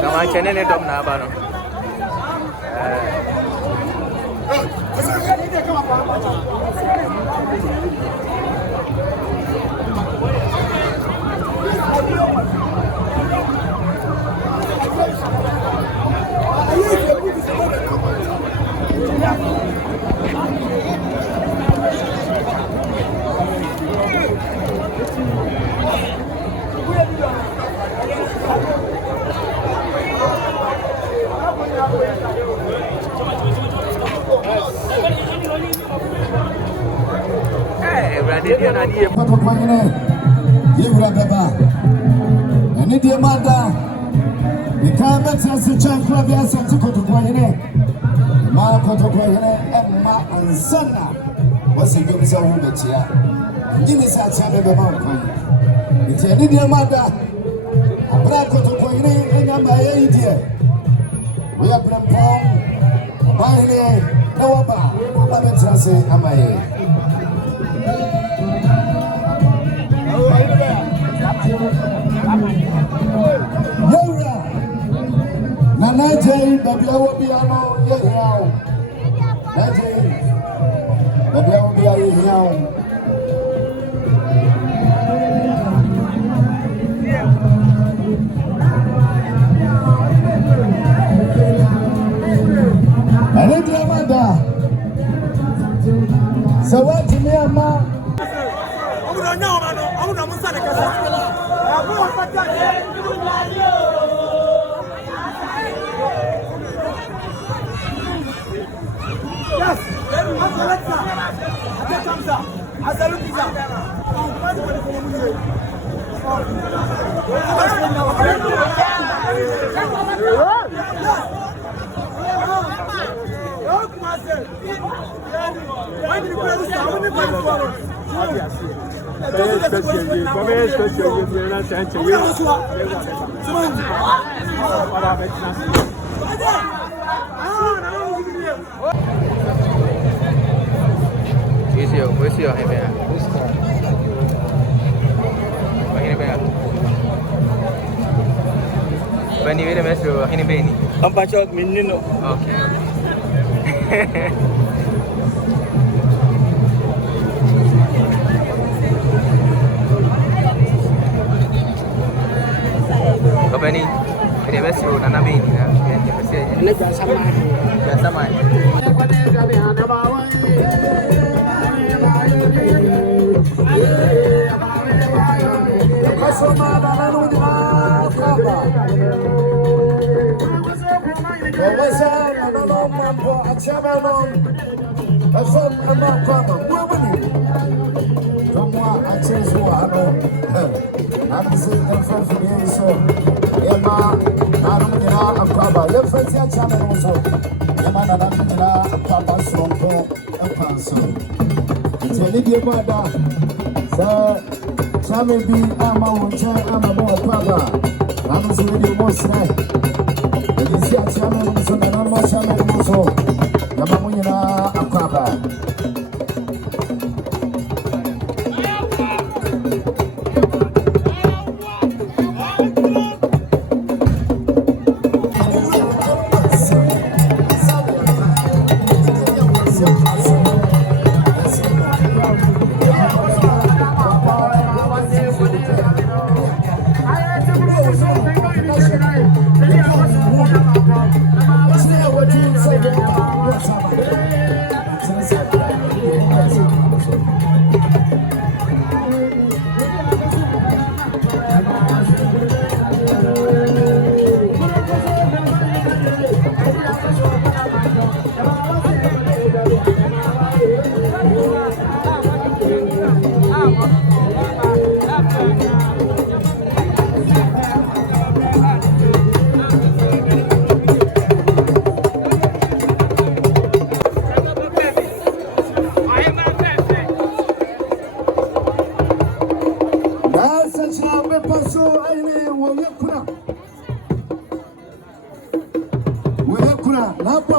Gamanche nene dom na ba no. Any demanda, the climate has a chance of your sense of Cotoquine, Cotoquine, and Ma and Sana was a good song with you. In the South of the Mampong. It's any demanda, a black Cotoquine, and I'm my idea. We are Mampong, Maine, Noaba, Labetrase, Amae. Nanaje, baby, I will be alone. Naje, baby, I will be alone. I need your mother. So what to me, Amma? Yes, Where's your hand? When you wait a mess to Hinibini. I'm patch out Minino. Okay. Company, the best road and a bean.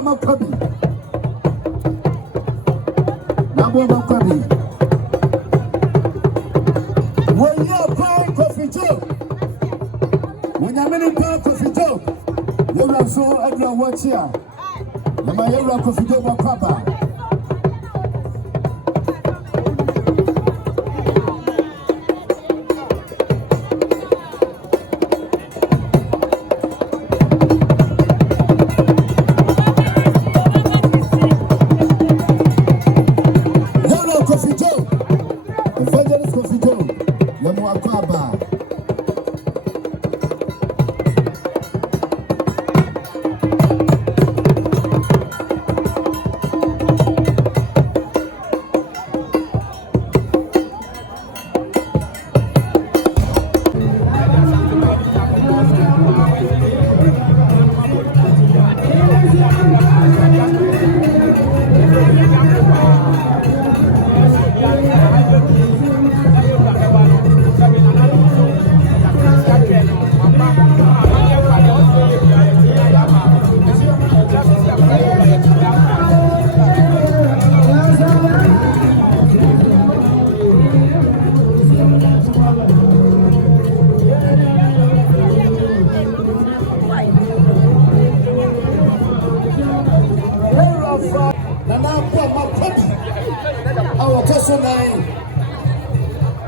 Makabi. Nabo Makabi. When you are crying coffee joke, when you are many coffee joke, you are so everyone watch here. You are coffee joke, Papa.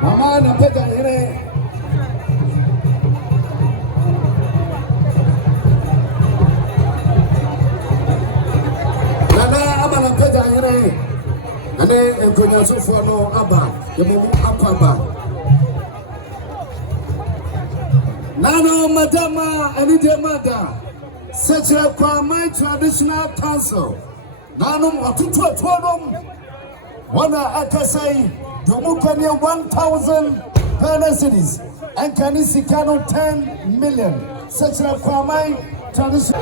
Mama na pega hene Nana ama na pega hene ane enkonya sofo no aba yemo apaba Nana madama ani de mada Secretary kwa my traditional council Nanum atutu atodom Wana akasai Dumukanye 1,000 Ghana cities and Kanisikano 10 million. Such a Kwamai tradition.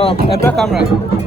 and back camera.